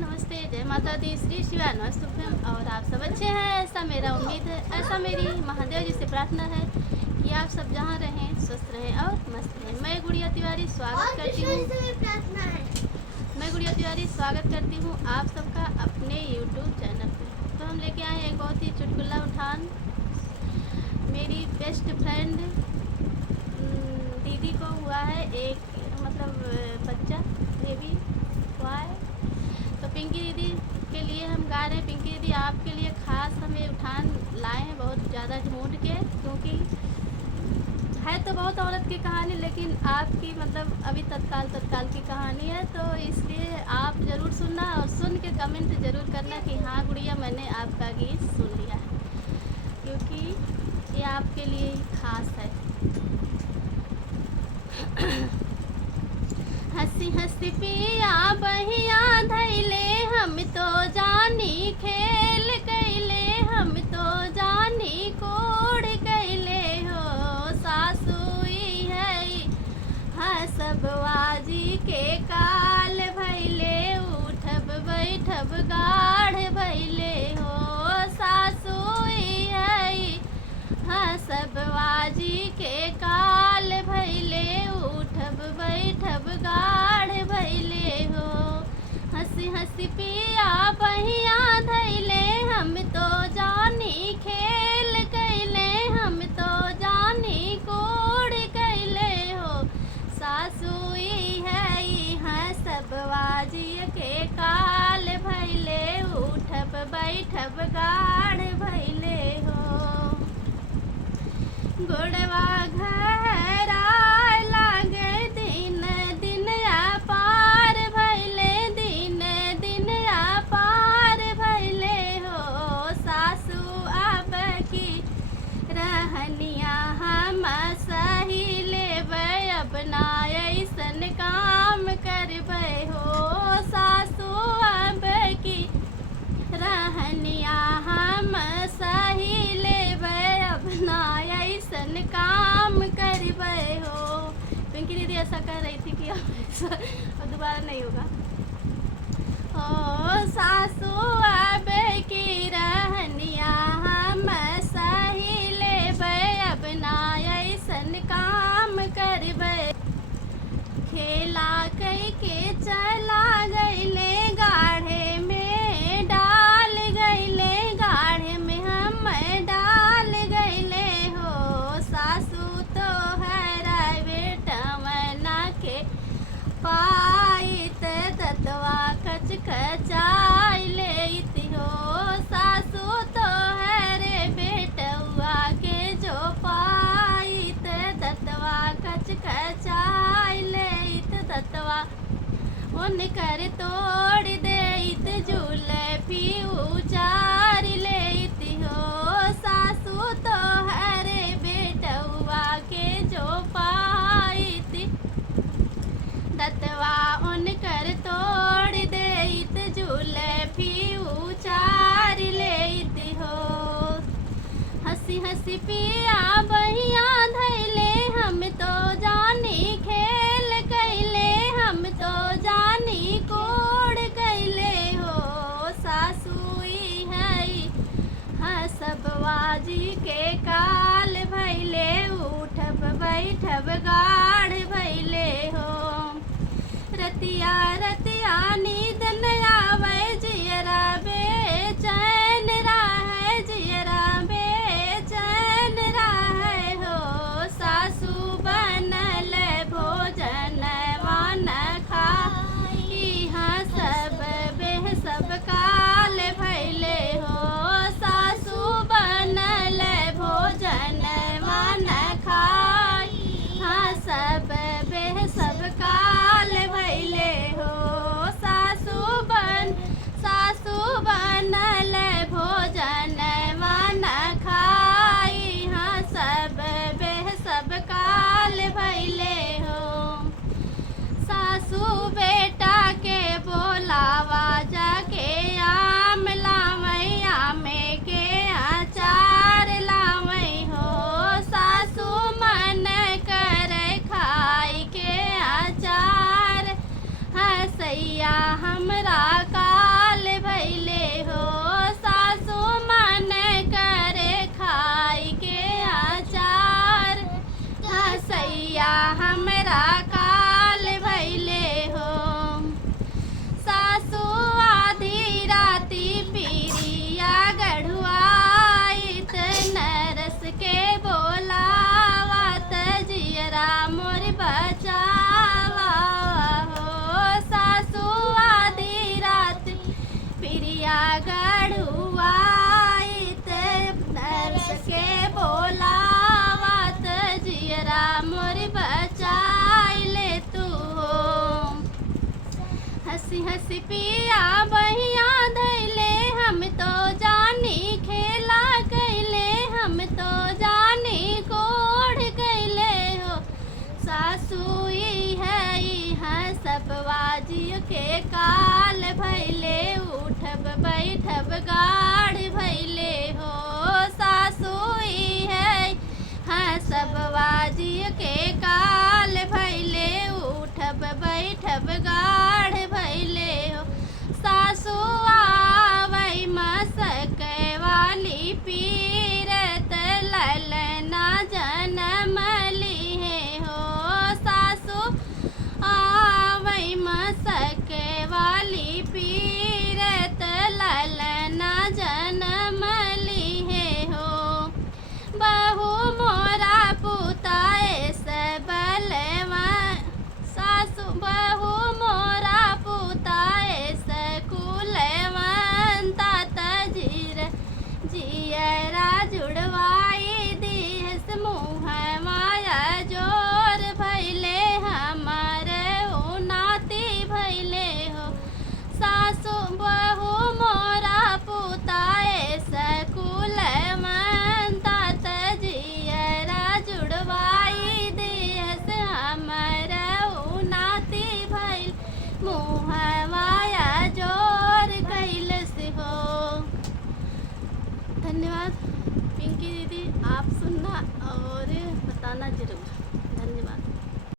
नमस्ते, जय माता दी, श्री शिवाय नमस्तुभ्यम। और आप सब अच्छे हैं, ऐसा मेरा उम्मीद है। ऐसा मेरी महादेव जी से प्रार्थना है कि आप सब जहाँ रहें स्वस्थ रहें और मस्त रहें। मैं गुड़िया तिवारी स्वागत करती हूँ आप सबका अपने YouTube चैनल पे। तो हम लेके आए एक बहुत ही चुटकुला उठान। मेरी बेस्ट फ्रेंड दीदी को हुआ है एक बच्चा, बेबी हुआ है। तो पिंकी दीदी के लिए हम गा रहे हैं। पिंकी दीदी आपके लिए खास हमें उठान लाए हैं, बहुत ज़्यादा ढूंढ के, क्योंकि है तो बहुत औरत की कहानी, लेकिन आपकी अभी तत्काल की कहानी है। तो इसलिए आप ज़रूर सुनना और सुन के कमेंट ज़रूर करना कि हाँ गुड़िया मैंने आपका गीत सुन लिया है, क्योंकि ये आपके लिए ही खास है। हंसी हंसी पिया बहिया धैले, हम तो जानी खेल कैले, हम तो जानी कोड़ कैले हो। सासुई है हसब वाजी के काल भैले, उठब बैठब गाढ़ भैले हो। सासुई है हसब वाजी के काल भैले, उठब बैठब गाढ़ भैले हो। हंसी हंसी पिया बहिया धैले, हम तो जानी खेल कैले, हम तो जानी कोड़ कैले हो। सासुई है सब वाजी के काल भैले, उठब बैठब गाढ़ भैले हो। गोड़वा घरा लागे दिन दिन पार भैले, दिन दिन पार भैले हो। सासू अब की रहनिया हम सही लेबै, अब ना ऐसन काम करबै हो। सासू अब की रहनिया हम सही लेबै, अब ना ऐसन काम करबै हो। पिंकी दीदी ऐसा कह रही थी कि अब दोबारा नहीं होगा। ओ सासू अब की रहनिया हम सही लेबै, अब ना ऐसन काम करबै। खेला कई के चला गईले, गाढ़े में डाल गईले, गाढ़े में हम डाल गईले हो। सासू तो है बेटवना के पाइत, दतवा कच कचाई लेत हो। सासू तो है रे बेटवा के जो पाइत, दतवा कच कचाई लेत, दतवा उनकर तोड़ देत, जुलफी उचार लेत हो। सासू तो है रे बेटवा के जो पाइत, दतवा उनकर तोड़ देत, जुलफी उचार लेत हो। हंसी हंसी पिया बहिया धैले, हम तो जानी खेल कैले, हम तो जानी कोड़ कैले हो। सासुई है हसब वाजी के काल भैले, उठब बैठब गाढ़ भैले हो। रतिया रतिया नींद न आवे, जियरा बेचैन रहे, जियरा बेचैन रहे हो। सासू बनल भोजन वन खाई, हाँ सब बेह सब काल भैले हो। सासू बनल भोजन वन खाई, हाँ सब बेह सब काल भैले हो। सासू आधी राती पीरिया गढ़वाइत नरस के बोलावत जियरा मोर बचावा हो। सासू आधी राती पीरिया गढ़वाइत नरस के बोलावत जियरा मोर बचाई ले तू हो। हंसी हंसी पिया बहिया धैले हम तो जानी खेला कैले हम तो जानी कोढ़ कैले हो। सासू ई है सब बाजियो के काल भैले उठब बैठब गाढ़ भैले हो। सासू ई है सब बाजियो के काल भैले उठब बैठब गाढ़ भैले हो। सासू आवै मसक वाली पीरत ललना जनम लिहे हो। सासू आवै मसक वाली पीरत ललना जनम लिहे हो। बहू मोरा पुताए सबलवा सासू बहू मोरा पुताए सकुलवन तात जियरा जुड़वाई दिहस मुँह माया जोर भैले हमार ओ नाती भैले हो। सासू बहू मोरा पुताए सकुलवन तात जियरा जुड़वाई दिहस हमार ओ नाती भैल मुँह माया जोर कैलस हो। धन्यवाद पिंकी दीदी, आप सुनना और बताना जरूर।